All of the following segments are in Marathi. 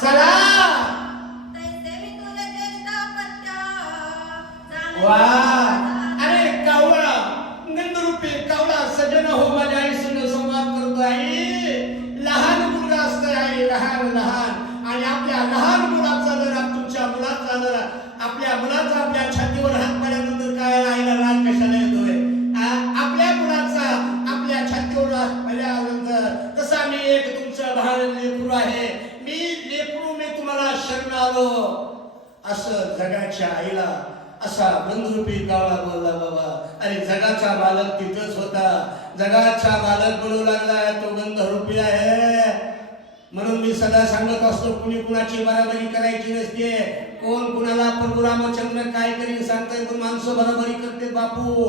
चला. वा. अरे कावळा. नंदरूपी कावळा सजन हो माझ्या शरण असं जगाच्या आईला असा बंधुरूपी गावला बोलला बाबा अरे जगाचा मालक तिथंच होता. जगाचा मालक बोलू लागला तो बंधुरूपी आहे. म्हणून मी सदा सांगत असतो कुणी कुणाची बराबरी करायची नसते. कोण कुणाला प्रभू रामचंद्र काय करीन सांगताय पण माणसं बराबरी करते बापू.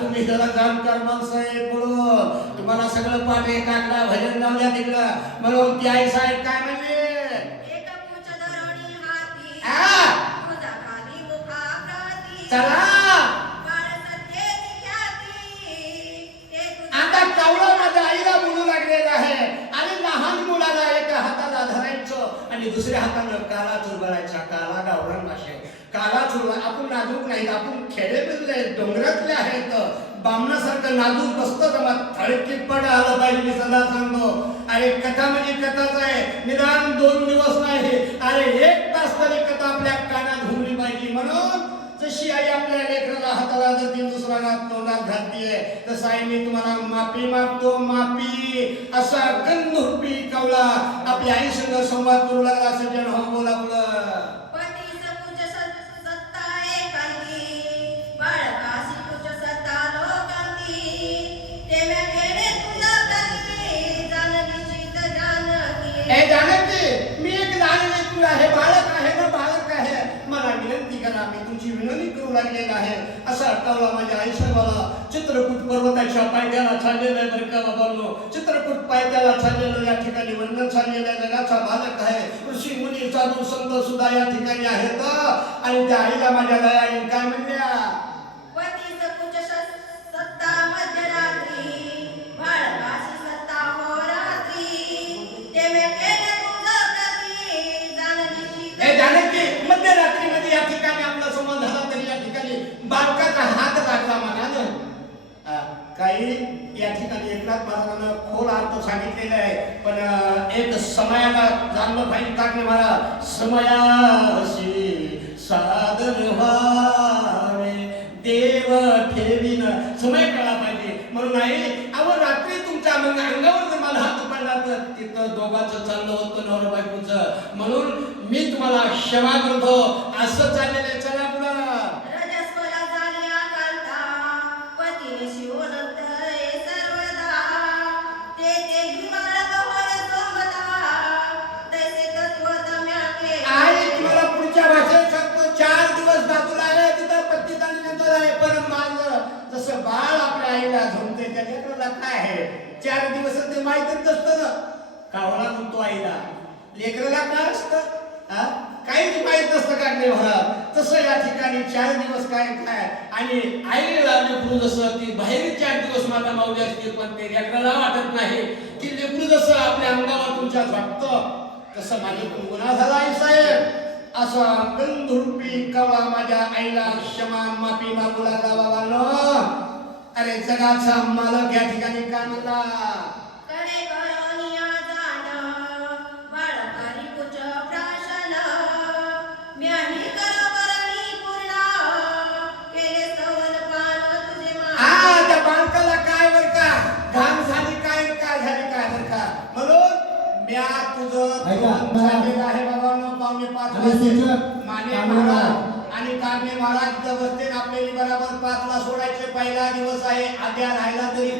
तुम्ही जरा जाणकार माणसं आहे म्हणून. तुम्हाला सगळं पाठ आहे काकडा भजन लावल्या तिकडं. म्हणून ती आई साहेब काय म्हणजे दुसऱ्या हातानं काला चुरबळायचा काला गावरान भाषे काला चुरबा आपण नाजूक नाहीत आपण खेडेमधले डोंगरातले आहेत. बामणासारखं नाजूक नसतं जमा थळकी पड आलं पाहिजे मी सदा सांगतो. अरे कथा म्हणजे कथाच आहे निदान दोन दिवस नाही. अरे एक तास तरी कथा आपल्या काना घुमली पाहिजे म्हणून जशी आई आपल्या लेकराला हाताला धरती दुसरा हात तोंडात घालतीये तसं आई मी तुम्हाला माफी मागतो माफी. असा गंधरूपी कवला आपल्या आई संग संवाद करू लागला सज्जन हो बोला तर हे जानकी मी एक लहान लेकरू आहे बाळक आहे ना बाळक आहे मला विनंती करा मी तुमची लागलेला आहे. असा कवला माझ्या आयुष्याला चित्रकूट पर्वताच्या पायथ्याला चाललेला आहे बरं का बाबांनो. चित्रकूट पायथ्याला चाललेलं या ठिकाणी वर्णन चाललेलं आहे. जगाचा बालक आहे. ऋषी मुनी साधू संत सुद्धा या ठिकाणी आहेत आणि त्या आईला माझ्या दया काय बालकाचा हात लागला मनानं. काही या ठिकाणी एकनाथ महाराजांना खोल अर्थ सांगितलेला आहे पण एक समयाला जाणलं पाहिजे टाकले मला. समयाशी सादर व्हावे देव ठेवीन. समय कळा पाहिजे. म्हणून नाही अव रात्री तुमच्या मग अंगावर जर मला हात पडला तर तिथं दोघांचं चाललं होतं नवरा बायकोचं म्हणून मी तुम्हाला क्षमा करतो असं चाललेलं चला चार दिवस ते माहितच नसतं ना. कावळा म्हणतो आईला लेकराला काय असतं? हा? काहीच माहीत नसतं का नाही तसं या ठिकाणी चार दिवस काय काय? आणि आईला लेकरू जसं ती बाहेर चार दिवस माझा माऊली असते पण ते लेकराला वाटत नाही की लेकरू जसं आपल्या अंगावर तुमच्या वाटतं तसं माझ्याकडून गुन्हा झाला आहे साहेब. असा कंधुरपी कवा माझ्या आईला क्षमा माफी मागू लागला अरे जगाचा मालक या ठिकाणी काय म्हणला तुझे आहे बाबांनो पावणे पाच माने आणि कारणे महाराज तिथं बसते आपल्याला बरोबर पाचला सोडायचे पहिला दिवस आहे आद्या राहिला तरी